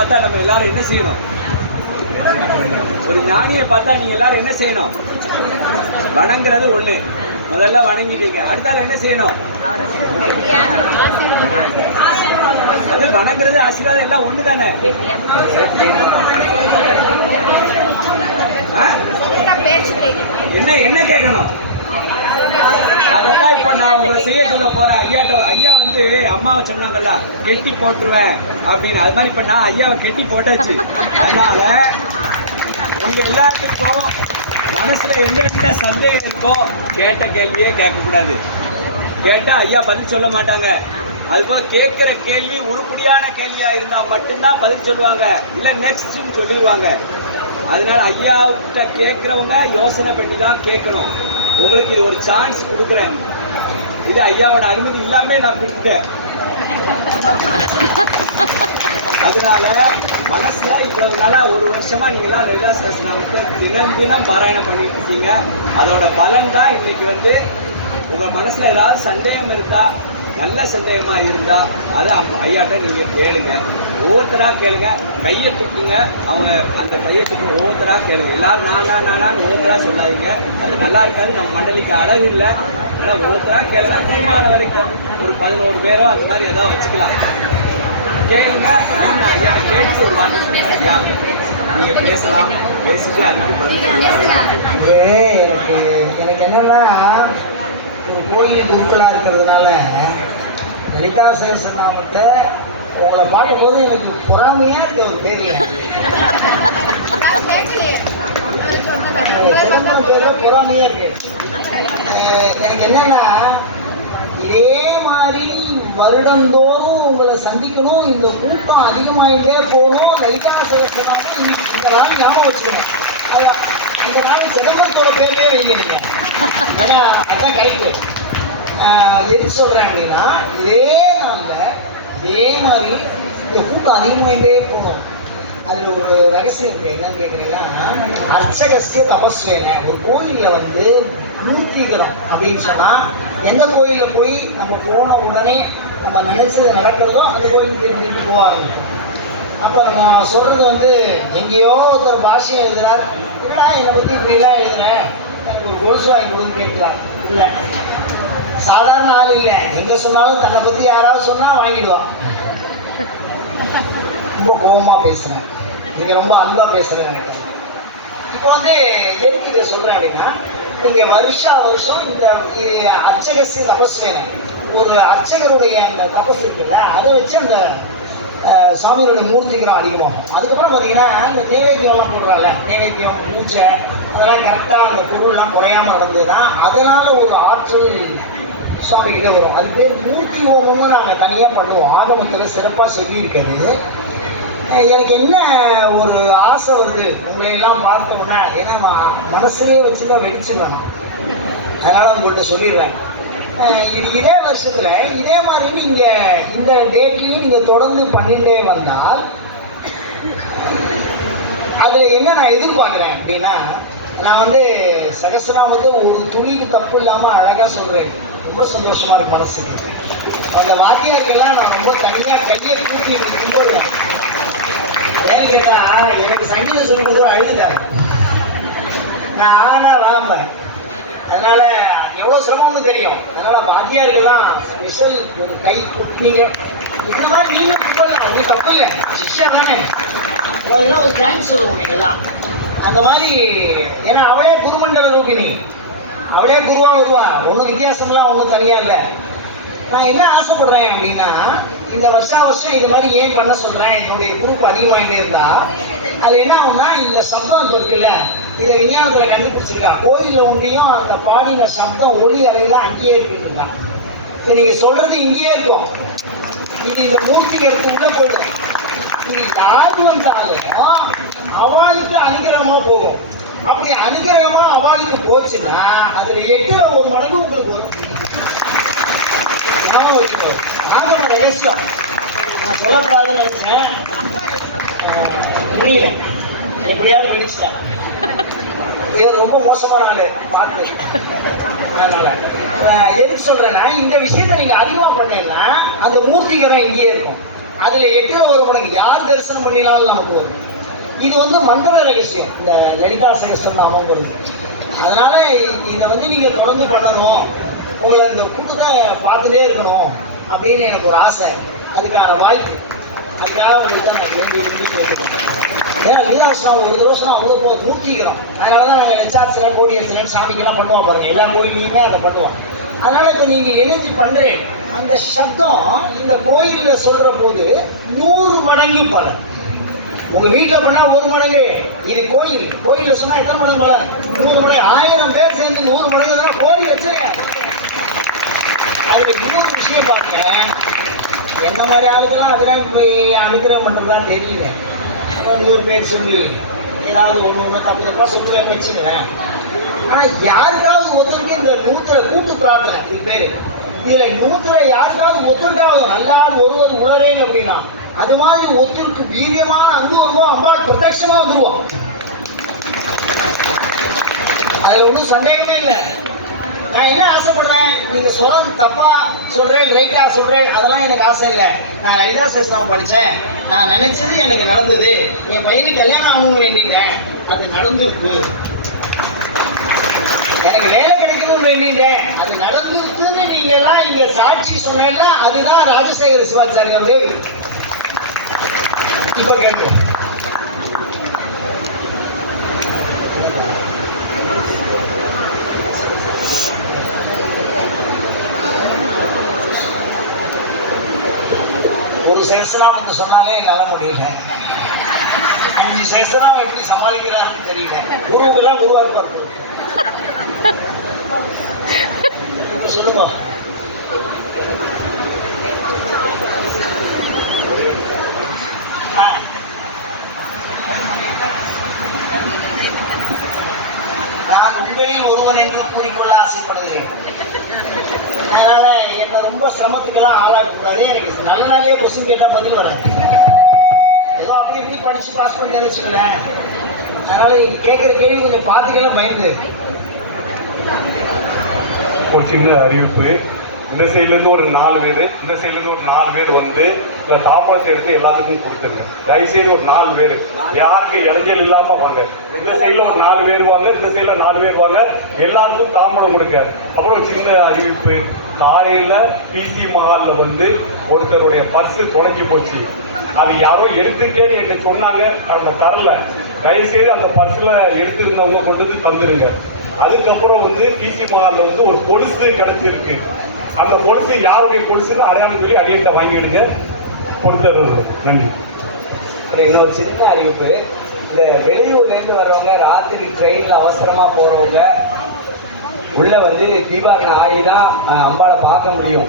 பார்த்தா நம்ம எல்லாரும் என்ன செய்யணும்? ஒரு ஞானியை பார்த்தா நீங்க எல்லாரும் என்ன செய்யணும்? வணங்குறது ஒண்ணு, முதல்ல வணங்கிட்டீங்க. அடுத்தால என்ன செய்யணும்? அது வணங்குறது ஆசீர்வாதம் எல்லாம் ஒண்ணு தானே. என்ன என்ன கேட்கணும்? அதெல்லாம் இப்ப நான் உங்களை செய்ய சொல்ல போறேன். ஐயா வந்து அம்மாவை சொன்னாங்கல்ல, கெட்டி போட்டுருவேன் அப்படின்னு. அது மாதிரி இப்ப நான் ஐயாவை கெட்டி போட்டாச்சு. அதனால உங்க எல்லாத்துக்கும் மனசுல என்ன சந்தேகம் இருக்கோ கேட்ட கேள்வியே கேட்கக்கூடாது. கேட்டா ஐயா பதில் சொல்ல மாட்டாங்க. அதுபோல் கேட்கிற கேள்வி உருப்படியான கேள்வியா இருந்தா மட்டும்தான் பதில் சொல்லுவாங்க, இல்ல நெக்ஸ்ட்னு சொல்லிடுவாங்க. அதனால ஐயாவிட்ட கேட்கிறவங்க யோசனை பண்ணி தான் கேட்கணும். உங்களுக்கு இது ஒரு சான்ஸ் கொடுக்குறேன். இது ஐயாவோட அனுமதி இல்லாம நான் கொடுத்துட்டேன். அதனால மனசுல இவ்வளவு நாளா ஒரு வருஷமா நீங்களாம் லலிதா சஹஸ்ரநாமத்தை தினம் தினம் பாராயணம் பண்ணிட்டு இருக்கீங்க. அதோட பலன் தான் இன்னைக்கு வந்து உங்க மனசுல ஏதாவது சந்தேகம் இருந்தா, நல்ல சந்தேகமா இருந்தா அதை ஐயாட்ட நீங்க கேளுங்க. ஒவ்வொருத்தரா கேளுங்க. கையை தூக்குங்க. அவங்க அந்த கையை தூக்கி ஒவ்வொருத்தரா கேளுங்க. எல்லாரும் நானா ஒவ்வொருத்தரா சொல்லாதீங்க. அது நல்லா இருக்காது, நம்ம மண்டலிக்கு அழகு இல்லை. ஆனால் ஒவ்வொருத்தரா கேளுங்க. அதிகமான வரைக்கும் ஒரு 11 பேரோ அந்த மாதிரி எதாவது வச்சுக்கலாம். கேளுங்க. எனக்கு என்னன்னா, ஒரு கோயில் குருக்களாக இருக்கிறதுனால லலிதா சஹஸ்ரநாமத்தை உங்களை பார்க்கும்போது எனக்கு பொறாமையாக இருக்க ஒரு தெரியல. சிதம்பரம் பேரில் பொறாமையாக இருக்கு. எனக்கு என்னன்னா, இதே மாதிரி வருடந்தோறும் உங்களை சந்திக்கணும், இந்த கூட்டம் அதிகமாகிட்டே போகணும், லலிதா சஹஸ்ரநாமம் இந்த நாள் ஞாபகம் வச்சுக்கணும். அது அந்த நாள் சிதம்பரத்தோட பேர்லேயே வைங்க நீங்கள். ஏன்னா அதுதான் கரெக்டு. எதுக்கு சொல்கிறேன் அப்படின்னா, இதே நாளில் இதே மாதிரி இந்த கூட்டம் அதிகமாகிட்டே போகணும். அதில் ஒரு ரகசியம் இருக்குது. என்னன்னு கேட்குறீங்கன்னா, அர்ச்சகஸ்ய தபஸ்வேன. ஒரு கோயிலில் வந்து மூர்த்திகரம் அப்படின்னு சொன்னால், எந்த கோயிலில் போய் நம்ம போன உடனே நம்ம நினச்சது நடக்கிறதோ அந்த கோயிலுக்கு திரும்பி போக ஆரம்பிப்போம். அப்போ நம்ம சொல்கிறது வந்து, எங்கேயோ ஒருத்தர் பாஷ்யம் எழுதுகிறார், இல்லைடா என்னை பற்றி இப்படிலாம் எழுதுகிறேன், எனக்கு ஒரு கொலுசு வாங்கி கொடுன்னு கேட்கிறார். இல்லை, சாதாரண ஆள் இல்லை. எங்கே சொன்னாலும் தன்னை பற்றி யாராவது சொன்னால் வாங்கிடுவான். ரொம்ப கோபமாக பேசுகிறேன், நீங்கள் ரொம்ப அன்பாக பேசுகிறேன்னு நினைக்கிறேன். இப்போ வந்து எதுக்கு இதை சொல்கிறேன் அப்படின்னா, நீங்கள் வருஷம் இந்த அர்ச்சகசி தபஸ்வேன, ஒரு அர்ச்சகருடைய அந்த தபஸ் இருக்குல்ல, அதை வச்சு அந்த சாமியோட மூர்த்திகரம் அதிகமாகும். அதுக்கப்புறம் பார்த்தீங்கன்னா, இந்த நைவேத்தியம்லாம் போடுறால, நைவேத்தியம் பூஜை அதெல்லாம் கரெக்டாக அந்த பொருள்லாம் குறையாமல் நடந்ததுன்னா அதனால் ஒரு ஆற்றல் சுவாமிகிட்ட வரும். அது பேர் மூர்த்தி ஹோமம்னு நாங்கள் தனியாக பண்ணுவோம். ஆகமத்தில் சிறப்பாக சொல்லியிருக்காது. எனக்கு என்ன ஒரு ஆசை வருது உங்களையெல்லாம் பார்த்த உடனே, ஏன்னா மனசுலேயே வச்சுருந்தா வெடிச்சு வேணாம், அதனால் உங்கள்கிட்ட சொல்லிடுறேன். இதே வருஷத்தில் இதே மாதிரி நீங்கள் இந்த டேட்லேயும் நீங்கள் தொடர்ந்து பண்ணிகிட்டே வந்தால், அதில் என்ன நான் எதிர்பார்க்குறேன் அப்படின்னா, நான் வந்து சகஸ்ரநாமத்தை ஒரு துளிக்கு தப்பு இல்லாமல் அழகாக சொல்கிறேன். ரொம்ப சந்தோஷமாக இருக்குது மனசுக்கு. அந்த வாத்தியாருக்கெல்லாம் நான் ரொம்ப தனியாக கையை கூட்டி கும்பிடுவேன். ஏன்னு கேட்டால், எனக்கு சங்கீதம் சொல்லும்போது அழுதுட்டாங்க. நான் ஆனா ராம்பேன். அதனால் எவ்வளோ சிரமம்னு தெரியும். அதனால் வாத்தியாருக்கெல்லாம் ஸ்பெஷல் ஒரு கை குட்டிங்க. இந்த மாதிரி நீங்களும் கும்பிடலாம், ஒன்றும் தப்பு இல்லை, சிஷ்யா தானே. ஒரு தேங்க்ஸ் சொல்லுவாங்க அந்த மாதிரி. ஏன்னா அவளே குருமண்டல ரூபினி, அவளே குருவாக வருவா. ஒன்றும் வித்தியாசம்லாம் ஒன்றும் தனியாக இல்லை. நான் என்ன ஆசைப்படுறேன் அப்படின்னா, இந்த வருஷம் இது மாதிரி ஏன் பண்ண சொல்கிறேன், என்னுடைய குரூப் அதிகமாக இருந்தால் அது என்ன ஆகும்னா, இந்த சப்தம் இப்போ இருக்குல்ல, இதை விஞ்ஞானத்தில் கண்டுபிடிச்சிருக்கா. கோயிலில் ஒன்றையும் அந்த பாடின சப்தம் ஒலி அலையெல்லாம் அங்கேயே இருக்குதுக்கா. இதை நீங்கள் சொல்கிறது இங்கேயே இருக்கும், இது இந்த மூர்த்திக்கு எடுத்து உள்ளே போயிடும். இது யார் வந்தாலும் அவளுக்கு அனுகிரகமாக போகும். அப்படி அனுகிரகமாக அவளுக்கு போச்சுன்னா அதில் 8ல் 1 மடங்கு உங்களுக்கு வரும். ஞாபகம் வச்சுக்கோ. ஆகம ரகசியம் நான் சொல்லக்கூடாதுன்னு நினச்சேன், முடியல, எப்படியாவது வெடிச்சிட்டேன். இது ரொம்ப மோசமான ஆள் பார்த்து. அதனால் எதுக்கு சொல்கிறேன்னா, இந்த விஷயத்தை நீங்கள் அதிகமாக பண்ணீங்கன்னா அந்த மூர்த்திகரம் இங்கேயே இருக்கும். அதில் 8ல் 1 மடங்கு யார் தரிசனம் பண்ணினாலும் நமக்கு வரும். இது வந்து மந்திர ரகசியம், இந்த லலிதா சகஸ்ரநாமங்கிறது. அதனால் இதை வந்து நீங்கள் தொடர்ந்து பண்ணணும், உங்களை இந்த கூட்டத்தை பார்த்துட்டே இருக்கணும் அப்படின்னு எனக்கு ஒரு ஆசை. அதுக்கான வாய்ப்பு, அதுக்காக உங்கள்கிட்ட நான் வேண்டி கேட்டுக்கிறேன். ஏன்னா லீலாசனம் ஒரு தடவை சொன்னால் அவ்வளோ மூர்த்திக்கிறோம். அதனால தான் நாங்கள் லட்சார்ச்சனை கோடியர்ச்சனை சாமிக்கெல்லாம் பண்ணுவோம் பாருங்கள், எல்லா கோயிலையுமே அதை பண்ணுவோம். அதனால் இப்போ நீங்கள் எனர்ஜி பண்ணுறேன், அந்த சப்தம் இந்த கோயிலில் சொல்கிற போது 100 மடங்கு பலன். உங்கள் வீட்டில் பண்ணால் 1 மடங்கு, இது கோயிலில் சொன்னால் எத்தனை மடங்கு பலன்? 100 மடங்கு. 1000 பேர் சேர்ந்து 100 மடங்கு தானே கோடி வச்சுருங்க. அதில் இன்னொரு விஷயம் பார்த்தேன், எந்த மாதிரி ஆளுக்கெல்லாம் அதெல்லாம் இப்போ அனுக்கிரகம் பண்ணுறதான்னு தெரியல. 100 பேர் சொல்லி ஏதாவது ஒன்று தப்பாக சொல்லுவேன்னு வச்சுக்குவேன். ஆனால் யாருக்காவது ஒருத்தருக்கு இந்த 100 கூட்டு பிரார்த்தனை இது பேர், இதில் 100 யாருக்காவது ஒருத்தருக்காவது நல்லாது ஒருவர் உணரேன் அப்படின்னா அது மாதிரி ஒருத்தருக்கு வீரியமாக அங்கு வருவோம், அம்பாள் பிரத்யட்சமாக வந்துடுவோம். அதில் ஒன்றும் சந்தேகமே இல்லை. நான் என்ன ஆசைப்படுறேன், நீங்கள் சொல்கிறது தப்பாக சொல்கிறேன் ரைட்டாக சொல்கிறேன் அதெல்லாம் எனக்கு ஆசை இல்லை. நான் லலிதா சகஸ்ரநாமம் படித்தேன், நான் நினச்சது எனக்கு நடந்தது, என் பையனுக்கு கல்யாணம் ஆகணும்னு வேண்டிட்டேன், அது நடந்துருக்கு. எனக்கு வேலை கிடைக்கணும்னு வேண்டிட்டேன், அது நடந்துருக்குன்னு நீங்கள் எல்லாம் இங்கே சாட்சி சொன்னேன்ல, அதுதான் ராஜசேகர சிவாச்சாரியாருடைய. இப்போ கேட்போம், ஒரு சகஸ்ரநாமத்தை சொன்னாலே என்னால் முடியல, 5 சகஸ்ரநாமம் எப்படி சமாளிக்கிறாருன்னு தெரியல. குருவுக்கெல்லாம் குருவாக இருப்பார் போல. சொல்லுங்க. நான் உங்களில் ஒருவன் என்று கூறிக்கொள்ள ஆசைப்படுகிறேன். அதனால என்னை ரொம்ப சிரமத்துக்கெல்லாம் ஆளாக்கக்கூடாது. எனக்கு நல்ல நாளையே கொஸ்டின் கேட்டால் பதில் வரேன். ஏதோ அப்படி இப்படி படித்து பாஸ் பண்ணி வச்சுக்கலேன். அதனால நீங்கள் கேட்குற கேள்வி கொஞ்சம் பார்த்துக்கலாம் பயந்து. ஒரு சின்ன அறிவிப்பு, இந்த சைட்லேருந்து ஒரு 4 பேர், இந்த சைட்லேருந்து ஒரு 4 பேர் வந்து இந்த தாம்பழத்தை எடுத்து எல்லாத்துக்கும் கொடுத்துருங்க. தயவுசெய்து ஒரு 4 பேர், யாருக்கு இடைஞ்சல் இல்லாமல் வாங்க. இந்த சைடில் ஒரு 4 பேர் வாங்க, இந்த சைடில் 4 பேர் வாங்க, எல்லாருக்கும் தாம்பழம் கொடுங்க. அப்புறம் ஒரு சின்ன அறிவிப்பு, காலையில் பிசி மஹாலில் வந்து ஒருத்தருடைய பர்ஸு தொலைஞ்சி போச்சு. அது யாரோ எடுத்துட்டேன்னு என்கிட்ட சொன்னாங்க, அந்த தரல. தயவுசெய்து அந்த பர்ஸில் எடுத்திருந்தவங்க கொண்டு வந்து தந்துடுங்க. அதுக்கப்புறம் வந்து பிசி மஹாலில் வந்து ஒரு கொலுசு கிடச்சிருக்கு. அந்த கொலுசு யாருடைய கொலுசுன்னு அடையாளம் சொல்லி அடியிட்ட வாங்கிடுங்க. கொடுத்துருங்க. நன்றி. அப்புறம் இன்னொரு சின்ன அறிவிப்பு, இந்த வெளியூர்லேருந்து வர்றவங்க, ராத்திரி ட்ரெயினில் அவசரமாக போகிறவங்க உள்ளே வந்து தீபாவளி ஆகி தான் அம்பாளை பார்க்க முடியும்.